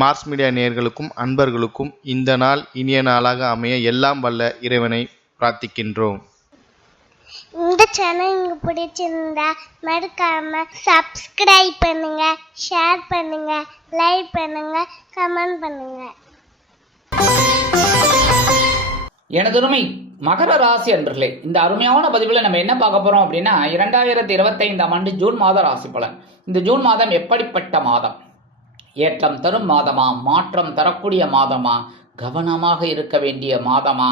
Mars media நேயர்களுக்கும் அன்பர்களுக்கும் இந்த நாள் இனிய நாளாக அமைய எல்லாம் வல்ல இறைவனை பிரார்த்திக்கின்றோம். இந்த சேனல் உங்களுக்கு பிடிச்சிருந்தா மறக்காம சப்ஸ்கிரைப் பண்ணுங்க ஷேர் பண்ணுங்க லைக் பண்ணுங்க கமெண்ட் பண்ணுங்க. எனதருமை மகர ராசி அன்பர்களே இந்த அருமையான பதிவில் நம்ம என்ன பார்க்க போறோம் அப்படின்னா இரண்டாயிரத்தி இருபத்தைந்தாம் ஆண்டு ஜூன் மாத ராசி பலன். இந்த ஜூன் மாதம் எப்படிப்பட்ட மாதம்? ஏற்றம் தரும் மாதமா? மாற்றம் தரக்கூடிய மாதமா? கவனமாக இருக்க வேண்டிய மாதமா?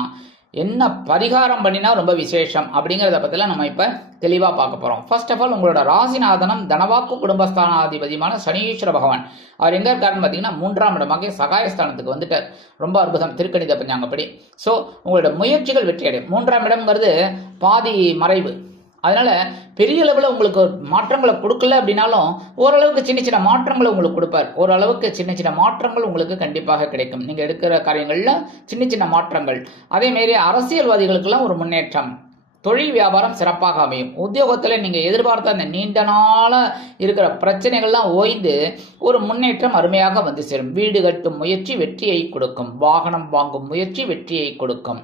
என்ன பரிகாரம் பண்ணினா ரொம்ப விசேஷம் அப்படிங்கிறத பற்றிலாம் நம்ம இப்போ தெளிவாக பார்க்க போகிறோம் ஃபர்ஸ்ட் ஆஃப் ஆல் உங்களோட ராசிநாதனம் தனவாக்கு குடும்பஸ்தானாதிபதியுமான சனீஸ்வர பகவான். அவர் எங்கே இருக்காருன்னு பார்த்தீங்கன்னா மூன்றாம் இடமாக சகாயஸ்தானத்துக்கு வந்துட்டார். ரொம்ப அற்புதம் திருக்கணித பஞ்சாங்கப்படி. ஸோ உங்களோட முயற்சிகள் வெற்றியடையும். மூன்றாம் இடம்ங்கிறது பாதி மறைவு. அதனால பெரிய அளவில் உங்களுக்கு மாற்றங்களை கொடுக்கல அப்படின்னாலும் ஓரளவுக்கு சின்ன சின்ன மாற்றங்களை உங்களுக்கு கொடுப்பார். ஓரளவுக்கு சின்ன சின்ன மாற்றங்கள் உங்களுக்கு கண்டிப்பாக கிடைக்கும். நீங்கள் எடுக்கிற காரியங்களில் சின்ன சின்ன மாற்றங்கள். அதேமாரி அரசியல்வாதிகளுக்கெல்லாம் ஒரு முன்னேற்றம். தொழில் வியாபாரம் சிறப்பாக அமையும். உத்தியோகத்தில் நீங்கள் எதிர்பார்த்த அந்த நீண்ட நாளாக இருக்கிற பிரச்சனைகள்லாம் ஓய்ந்து ஒரு முன்னேற்றம் அருமையாக வந்து சேரும். வீடு கட்டும் முயற்சி வெற்றியை கொடுக்கும். வாகனம் வாங்கும் முயற்சி வெற்றியை கொடுக்கும்.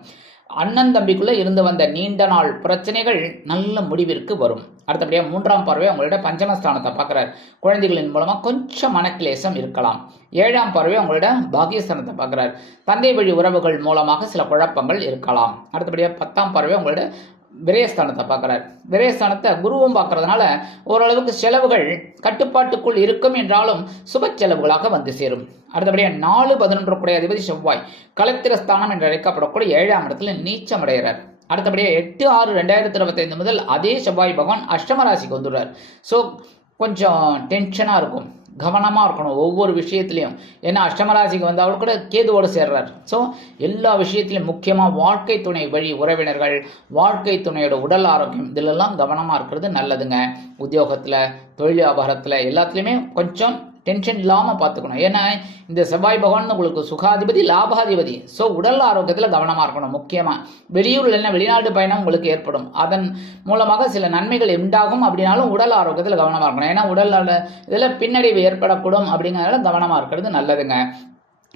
அண்ணன் தம்பிக்குள்ளே இருந்து வந்த நீண்ட நாள் பிரச்சனைகள் நல்ல முடிவிற்கு வரும். அடுத்தபடியாக மூன்றாம் பார்வை உங்களோட பஞ்சமஸ்தானத்தை பார்க்குறாரு. குழந்தைகளின் மூலமாக கொஞ்சம் மனக்கிளேசம் இருக்கலாம். ஏழாம் பார்வை உங்களோட பாகியஸ்தானத்தை பார்க்குறாரு. தந்தை வழி உறவுகள் மூலமாக சில குழப்பங்கள் இருக்கலாம். அடுத்தபடியாக பத்தாம் பார்வை உங்களோட விரயஸ்தானத்தை பார்க்குறார். விரயஸ்தானத்தை குருவும் பார்க்கறதுனால ஓரளவுக்கு செலவுகள் கட்டுப்பாட்டுக்குள் இருக்கும் என்றாலும் சுப செலவுகளாக வந்து சேரும். அடுத்தபடியாக நாலு பதினொன்று கூடிய அதிபதி செவ்வாய் கலத்திரஸ்தானம் என்று அழைக்கப்படக்கூடிய ஏழாம் இடத்துல நீச்சம் அடைகிறார். அடுத்தபடியாக எட்டு ஆறு ரெண்டாயிரத்தி இருபத்தைந்து முதல் அதே செவ்வாய் பகவான் அஷ்டம ராசிக்கு வந்துடுறார். ஸோ கொஞ்சம் டென்ஷனாக இருக்கும். கவனமாக இருக்கணும் ஒவ்வொரு விஷயத்துலையும். ஏன்னா அஷ்டமராசிக்கு வந்தாலும் கூட கேதுவோடு சேர்றார். ஸோ எல்லா விஷயத்திலையும் முக்கியமாக வாழ்க்கை துணை வழி உறவினர்கள் வாழ்க்கை துணையோட உடல் ஆரோக்கியம் இதிலெல்லாம் கவனமாக இருக்கிறது நல்லதுங்க. உத்தியோகத்தில் தொழில் வியாபாரத்தில் எல்லாத்துலேயுமே கொஞ்சம் டென்ஷன் இல்லாமல் பார்த்துக்கணும். ஏன்னா இந்த செவ்வாய் பகவான் உங்களுக்கு சுகாதிபதி லாபாதிபதி. ஸோ உடல் ஆரோக்கியத்தில் கவனமாக இருக்கணும் முக்கியமாக வெளியூரில் என்ன வெளிநாட்டு பயணம் உங்களுக்கு ஏற்படும். அதன் மூலமாக சில நன்மைகள் உண்டாகும் அப்படின்னாலும் உடல் ஆரோக்கியத்தில் கவனமாக இருக்கணும். ஏன்னா உடல் இதில் பின்னடைவு ஏற்படக்கூடும் அப்படிங்கிறதால கவனமாக இருக்கிறது நல்லதுங்க.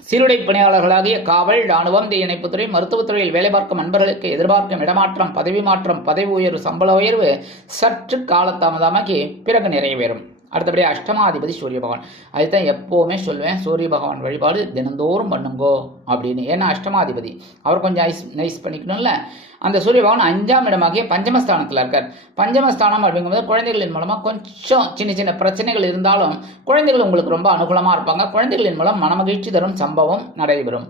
சீருடை பணியாளர்களாகிய காவல் ராணுவம் தீயணைப்புத்துறை மருத்துவத்துறையில் வேலை பார்க்கும் அன்பர்களுக்கு எதிர்பார்க்கும் இடமாற்றம் பதவி மாற்றம் பதவி உயர்வு சம்பள உயர்வு சற்று காலதாமதமாகி பிறகு நிறைவேறும். அடுத்தபடி அஷ்டமாதிபதி சூரிய பகவான். அதுதான் எப்போவுமே சொல்லுவேன். சூரிய பகவான் வழிபாடு தினந்தோறும் பண்ணுங்கோ அப்படின்னு. ஏன்னா அஷ்டமாதிபதி. அவர் கொஞ்சம் ஐஸ் நைஸ் பண்ணிக்கணும்ல. அந்த சூரிய பகவான் அஞ்சாம் இடமாகிய பஞ்சமஸ்தானத்தில் இருக்கார். பஞ்சமஸ்தானம் அப்படிங்கும்போது குழந்தைகளின் மூலமாக கொஞ்சம் சின்ன சின்ன பிரச்சனைகள் இருந்தாலும் குழந்தைகள் உங்களுக்கு ரொம்ப அனுகூலமாக இருப்பாங்க. குழந்தைகளின் மூலம் மனமகிழ்ச்சி தரும் சம்பவம் நடைபெறும்.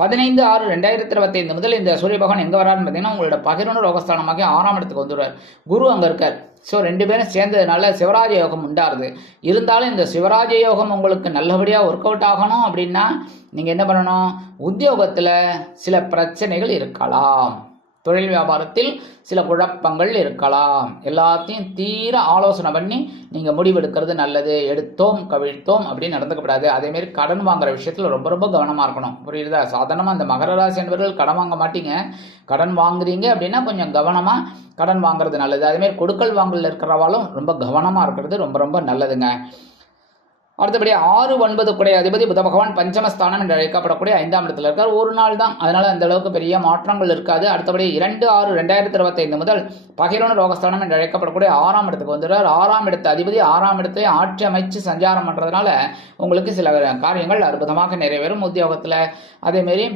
பதினைந்து ஆறு ரெண்டாயிரத்தி இருபத்தைந்து முதல் இந்த சூரிய பகவான் எங்கே வராருன்னு பார்த்தீங்கன்னா உங்களோட பகிரொன்று ரோகஸ்தானமாக ஆறாம் இடத்துக்கு வந்துடுவார். குரு அங்கே இருக்கார். ஸோ ரெண்டு பேரும் சேர்ந்ததுனால சிவராஜ யோகம் உண்டாருது இருந்தாலும் இந்த சிவராஜ யோகம் உங்களுக்கு நல்லபடியாக ஒர்க் அவுட் ஆகணும் அப்படின்னா நீங்கள் என்ன பண்ணணும்? உத்தியோகத்தில் சில பிரச்சனைகள் இருக்கலாம். தொழில் வியாபாரத்தில் சில குழப்பங்கள் இருக்கலாம். எல்லாத்தையும் தீர ஆலோசனை பண்ணி நீங்கள் முடிவெடுக்கிறது நல்லது. எடுத்தோம் கவிழ்த்தோம் அப்படின்னு நடந்துக்கப்படாது. அதேமாரி கடன் வாங்குற விஷயத்தில் ரொம்ப ரொம்ப கவனமாக இருக்கணும். புரியுதா? சாதாரணமாக அந்த மகர ராசி என்பவர்கள் கடன் வாங்க மாட்டீங்க. கடன் வாங்குறீங்க அப்படின்னா கொஞ்சம் கவனமாக கடன் வாங்குறது நல்லது. அதேமாரி கொடுக்கல் வாங்கல இருக்கிறவாலும் ரொம்ப கவனமாக இருக்கிறது ரொம்ப ரொம்ப நல்லதுங்க. அடுத்தபடி ஆறு ஒன்பது கூடிய அதிபதி புத பகவான் பஞ்சமஸ்தானம் என்று அழைக்கப்படக்கூடிய ஐந்தாம் இடத்துல இருக்கார். ஒரு நாள் தான். அதனால் அந்த அளவுக்கு பெரிய மாற்றங்கள் இருக்காது. அடுத்தபடி இரண்டு ஆறு ரெண்டாயிரத்தி இருபத்தைந்து முதல் பகிரோன ரோகஸ்தானம் என்று அழைக்கப்படக்கூடிய ஆறாம் இடத்துக்கு வந்துடுறார். ஆறாம் இடத்த அதிபதி ஆறாம் இடத்தை ஆட்சி அமைச்சு சஞ்சாரம் பண்ணுறதுனால உங்களுக்கு சில காரியங்கள் அற்புதமாக நிறைவேறும். உத்தியோகத்தில் அதேமாரி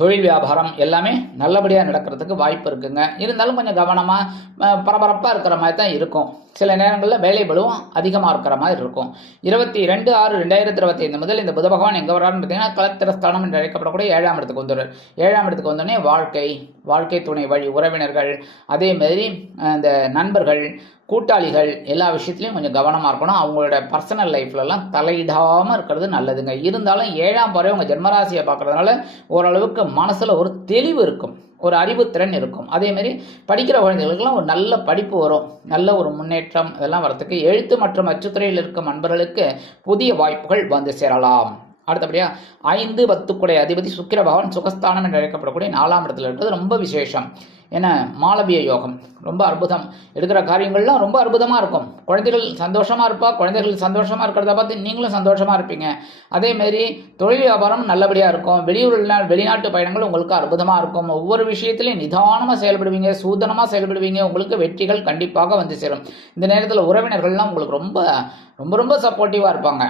தொழில் வியாபாரம் எல்லாமே நல்லபடியாக நடக்கிறதுக்கு வாய்ப்பு இருக்குங்க. இருந்தாலும் கொஞ்சம் கவனமாக பரபரப்பாக இருக்கிற மாதிரி தான் இருக்கும். சில நேரங்களில் வேலை பலுவும் அதிகமாக இருக்கிற மாதிரி இருக்கும். இருபத்தி ரெண்டு ஆறு ரெண்டாயிரத்தி இருபத்தி ஐந்து முதல் இந்த புத பகவான் எங்கே வரான்னு பார்த்தீங்கன்னா கலத்திரஸ்தானம் என்று அழைக்கப்படக்கூடிய ஏழாம் இடத்துக்கு வந்துடுறார். ஏழாம் இடத்துக்கு வந்தோடனே வாழ்க்கை வாழ்க்கை துணை வழி உறவினர்கள் அதே மாதிரி இந்த நண்பர்கள் கூட்டாளிகள் எல்லா விஷயத்துலையும் கொஞ்சம் கவனமாக இருக்கணும். அவங்களோட பர்சனல் லைஃப்லலாம் தலையிடாமல் இருக்கிறது நல்லதுங்க. இருந்தாலும் ஏழாம் பறவை உங்கள் ஜென்மராசியை பார்க்குறதுனால ஓரளவுக்கு மனசில் ஒரு தெளிவு இருக்கும். ஒரு அறிவுத்திறன் இருக்கும். அதேமாரி படிக்கிற குழந்தைகளுக்கெல்லாம் ஒரு நல்ல படிப்பு வரும். நல்ல ஒரு முன்னேற்றம் இதெல்லாம் வரத்துக்கு எழுத்து மற்றும் அச்சுத்துறையில் இருக்கும் நண்பர்களுக்கு புதிய வாய்ப்புகள் வந்து சேரலாம். அடுத்தபடியா ஐந்து பத்துக்குடைய அதிபதி சுக்கிர பகவான் சுகஸ்தானம் என்று அழைக்கப்படக்கூடிய நாலாம் இடத்துல இருக்கிறது ரொம்ப விசேஷம். ஏன்னா மாலவிய யோகம். ரொம்ப அற்புதம். எடுக்கிற காரியங்கள்லாம் ரொம்ப அற்புதமாக இருக்கும். குழந்தைகள் சந்தோஷமாக இருப்பா குழந்தைகள் சந்தோஷமாக இருக்கிறத பார்த்து நீங்களும் சந்தோஷமாக இருப்பீங்க. அதேமாரி தொழில் வியாபாரம் நல்லபடியாக இருக்கும். வெளியூர்ல வெளிநாட்டு பயணங்கள் உங்களுக்கு அற்புதமாக இருக்கும். ஒவ்வொரு விஷயத்திலையும் நிதானமாக செயல்படுவீங்க சூதனமாக செயல்படுவீங்க. உங்களுக்கு வெற்றிகள் கண்டிப்பாக வந்து சேரும். இந்த நேரத்தில் உறவினர்கள்லாம் உங்களுக்கு ரொம்ப ரொம்ப ரொம்ப சப்போர்ட்டிவாக இருப்பாங்க.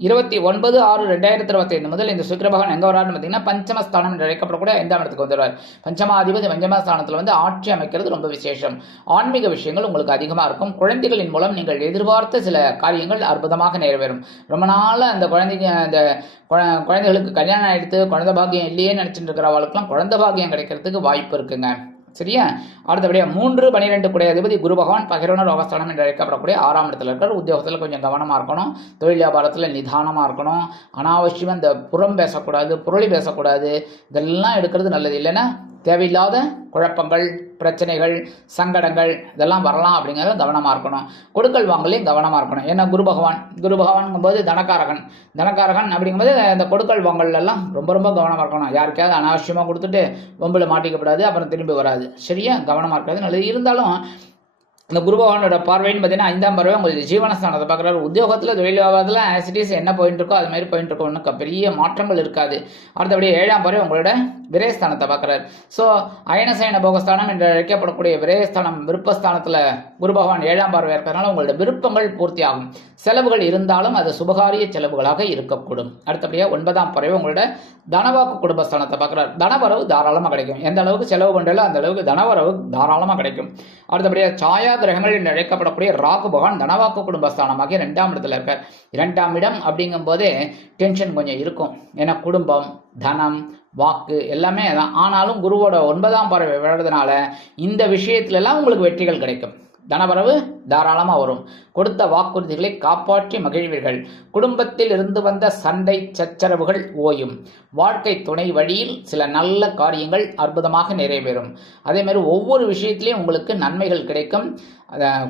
இருபத்தி ஒன்பது ஆறு ரெண்டாயிரத்தி இருபத்தைந்து முதல் இந்த சுக்கிரபகவான் எங்கே வராருன்னு பார்த்தீங்கன்னா பஞ்சமஸ்தானம் என்று அழைக்கப்படக்கூடிய ஐந்தாம் இடத்துக்கு வந்துடுவார்? பஞ்சமாதிபதி பஞ்சமஸ்தானத்தில் வந்து ஆட்சி அமைக்கிறது ரொம்ப விசேஷம். ஆன்மீக விஷயங்கள் உங்களுக்கு அதிகமாக இருக்கும். குழந்தைகளின் மூலம் நீங்கள் எதிர்பார்த்த சில காரியங்கள் அற்புதமாக நிறைவேறும். ரொம்ப நாளாக அந்த குழந்தைங்க அந்த குழ- குழந்தைகளுக்கு கல்யாணம் ஆகிடுத்து குழந்தை பாக்கியம் இல்லையே நினச்சிட்டு இருக்கிறவங்களுக்குலாம் குழந்தை பாக்கியம் கிடைக்கிறதுக்கு வாய்ப்பு இருக்குங்க. சரியா? அடுத்தபடியாக மூன்று பன்னிரெண்டு குடைய அதிபதி குரு பகவான் பகிரவன ரோகஸ்தானம் என்று அழைக்கப்படக்கூடிய ஆறாம் இடத்துல இருக்கார். உத்தியோகத்தில் கொஞ்சம் கவனமாக இருக்கணும். தொழில் வியாபாரத்தில் நிதானமாக இருக்கணும். அனாவசியமாக இந்த புறம் பேசக்கூடாது புரளி பேசக்கூடாது. இதெல்லாம் எடுக்கிறது நல்லது. இல்லைன்னா தேவையில்லாத குழப்பங்கள் பிரச்சனைகள் சங்கடங்கள் இதெல்லாம் வரலாம் அப்படிங்கிறத கவனமாக இருக்கணும். கொடுக்கல் வாங்கலையும் கவனமாக இருக்கணும். ஏன்னா குரு பகவான் குரு பகவான்ங்கும்போது தனக்காரகன். தனக்காரகன் அப்படிங்கும்போது இந்த கொடுக்கல் வாங்கல்லாம் ரொம்ப ரொம்ப கவனமாக இருக்கணும். யாருக்காவது அனாவசியமாக கொடுத்துட்டு பொம்பில் மாட்டிக்கப்படாது அப்புறம் திரும்பி வராது. சரியா? கவனமாக இருக்கிறது நல்லது இருந்தாலும் இந்த குரு பகவானோட பார்வைன்னு பார்த்தீங்கன்னா ஐந்தாம் பார்வை உங்களுக்கு ஜீவனஸ்தானத்தை பார்க்குறாரு. உத்தியோகத்தில் தொழில் வியாபாரத்தில் ஆசிட்டிஸ் என்ன போயிட்டு இருக்கோ அது மாதிரி போயிட்டு இருக்கோ ஒன்றும் பெரிய மாற்றங்கள் இருக்காது. அடுத்தபடி ஏழாம் பார்வை உங்களோட விரயஸ்தானத்தை பார்க்குறாரு. ஸோ அயனசயன போகஸ்தானம் என்று அழைக்கப்படக்கூடிய விரயஸ்தானம் விருப்பஸ்தானத்தில் குரு பகவான் ஏழாம் பார்வை இருக்கிறதுனால உங்களோட விருப்பங்கள் பூர்த்தியாகும். செலவுகள் இருந்தாலும் அது சுபகாரிய செலவுகளாக இருக்கக்கூடும். அடுத்தபடியாக ஒன்பதாம் பறவை உங்களோட தனவாக்கு குடும்பஸ்தானத்தை பார்க்குறாரு. தனவரவு தாராளமாக கிடைக்கும். எந்த அளவுக்கு செலவு பண்ணுறோ அந்த அளவுக்கு தனவரவு தாராளமாக கிடைக்கும். அடுத்தபடியாக சாயா கிரகங்கள் என்று அழைக்கப்படக்கூடிய ராகு பகவான் தனவாக்கு குடும்பஸ்தானமாகிய ரெண்டாம் இடத்துல இருக்கார். இரண்டாம் இடம் அப்படிங்கும்போதே டென்ஷன் கொஞ்சம் இருக்கும். ஏன்னா குடும்பம் தனம் வாக்கு எல்லாமே தான் ஆனாலும் குருவோட ஒன்பதாம் பறவை விழுறதுனால இந்த விஷயத்துலலாம் உங்களுக்கு வெற்றிகள் கிடைக்கும். தனவரவு தாராளமாக வரும். கொடுத்த வாக்குறுதிகளை காப்பாற்றி மகிழ்வீர்கள். குடும்பத்தில் இருந்து வந்த சண்டை சச்சரவுகள் ஓயும். வாழ்க்கை துணை வழியில் சில நல்ல காரியங்கள் அற்புதமாக நிறைவேறும். அதேமாதிரி ஒவ்வொரு விஷயத்திலையும் உங்களுக்கு நன்மைகள் கிடைக்கும்.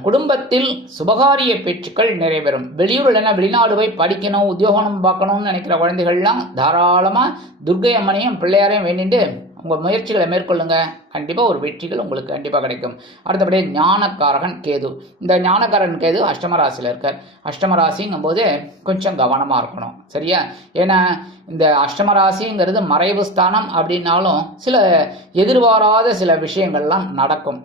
குடும்பத்தில் சுபகாரிய பேச்சுக்கள் நிறைவேறும். வெளியூர் இல்லைன்னா வெளிநாடு போய் படிக்கணும் உத்தியோகம் பார்க்கணும்னு நினைக்கிற குழந்தைகள்லாம் தாராளமாக துர்க்கை அம்மனையும் பிள்ளையாரையும் வேண்டிட்டு உங்கள் முயற்சிகளை மேற்கொள்ளுங்க. கண்டிப்பாக ஒரு வெற்றிகள் உங்களுக்கு கண்டிப்பாக கிடைக்கும். அடுத்தபடியே ஞானக்காரகன் கேது. இந்த ஞானக்காரன் கேது அஷ்டமராசியில் இருக்கார். அஷ்டமராசிங்கும் போது கொஞ்சம் கவனமாக இருக்கணும். சரியா? ஏன்னா இந்த அஷ்டமராசிங்கிறது மறைவு ஸ்தானம் அப்படின்னாலும் சில எதிர்பாராத சில விஷயங்கள்லாம் நடக்கும்.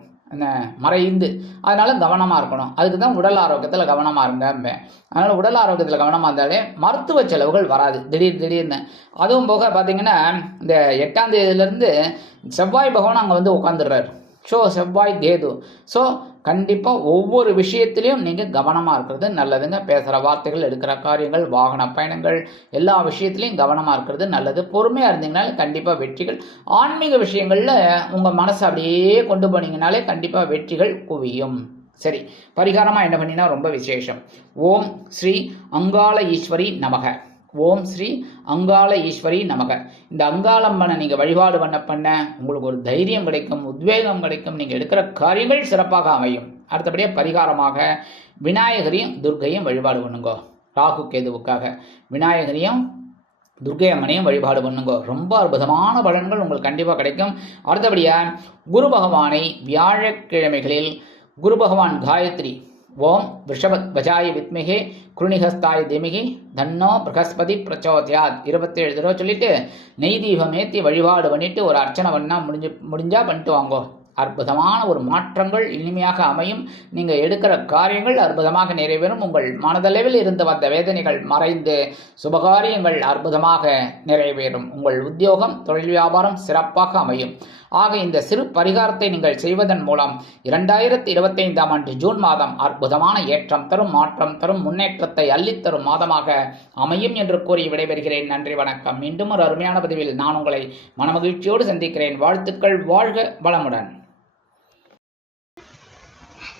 மறைந்து. அதனால கவனமாக இருக்கணும். அதுக்கு தான் உடல் ஆரோக்கியத்தில் கவனமாக இருங்க அதனால் உடல் ஆரோக்கியத்தில் கவனமாக இருந்தாலே மருத்துவ செலவுகள் வராது. திடீர் திடீர்னு. அதுவும் போக பார்த்தீங்கன்னா இந்த எட்டாம் தேதியிலேருந்து செவ்வாய் பகவான் அங்கே வந்து உட்காந்துடுறாரு ஸோ செவ்வாய் கேது. ஸோ கண்டிப்பாக ஒவ்வொரு விஷயத்திலையும் நீங்கள் கவனமாக இருக்கிறது நல்லதுங்க. பேசுகிற வார்த்தைகள் எடுக்கிற காரியங்கள் வாகன பயணங்கள் எல்லா விஷயத்துலையும் கவனமாக இருக்கிறது நல்லது. பொறுமையாக இருந்தீங்கனாலே கண்டிப்பாக வெற்றிகள். ஆன்மீக விஷயங்களில் உங்கள் மனசை அப்படியே கொண்டு போனீங்கனாலே கண்டிப்பாக வெற்றிகள் குவியும். சரி பரிகாரமாக என்ன பண்ணினா ரொம்ப விசேஷம். ஓம் ஸ்ரீ அங்காள ஈஸ்வரி நமக. ஓம் ஸ்ரீ அங்காள ஈஸ்வரி நமக. இந்த அங்காளம்மனை நீங்கள் வழிபாடு பண்ண பண்ண உங்களுக்கு ஒரு தைரியம் கிடைக்கும் உத்வேகம் கிடைக்கும் நீங்கள் எடுக்கிற காரியங்கள் சிறப்பாக அமையும். அடுத்தபடியாக பரிகாரமாக விநாயகரையும் துர்க்கையும் வழிபாடு பண்ணுங்க. ராகு கேதுவுக்காக விநாயகரையும் துர்கை அம்மனையும் வழிபாடு பண்ணுங்க. ரொம்ப அற்புதமான பலன்கள் உங்களுக்கு கண்டிப்பாக கிடைக்கும். அடுத்தபடியாக குரு பகவானை வியாழக்கிழமைகளில் குரு பகவான் காயத்ரி ஓம் ரிஷபத் வித்மிகி வித்மிகே குருணிகஸ்தாய திமிகி தன்னோ பிரகஸ்பதி பிரச்சோதயாத். இருபத்தேழு தடவை சொல்லிட்டு நெய் தீபம் ஏற்றி வழிபாடு பண்ணிட்டு ஒரு அர்ச்சனை பண்ணால் முடிஞ்சு முடிஞ்சால் பண்ணிட்டு வாங்கோ. அற்புதமான ஒரு மாற்றங்கள் இனிமையாக அமையும். நீங்கள் எடுக்கிற காரியங்கள் அற்புதமாக நிறைவேறும். உங்கள் மனதளவில் இருந்து வந்த வேதனைகள் மறைந்து சுபகாரியங்கள் அற்புதமாக நிறைவேறும். உங்கள் உத்தியோகம் தொழில் வியாபாரம் சிறப்பாக அமையும். ஆக இந்த சிறு பரிகாரத்தை நீங்கள் செய்வதன் மூலம் இரண்டாயிரத்தி இருபத்தைந்தாம் ஆண்டு ஜூன் மாதம் அற்புதமான ஏற்றம் தரும் மாற்றம் தரும் முன்னேற்றத்தை அள்ளித்தரும் மாதமாக அமையும் என்று கூறி விடைபெறுகிறேன். நன்றி வணக்கம். மீண்டும் ஒரு அருமையான பதிவில் நான் உங்களை மனமகிழ்ச்சியோடு சந்திக்கிறேன். வாழ்த்துக்கள். வாழ்க வளமுடன்.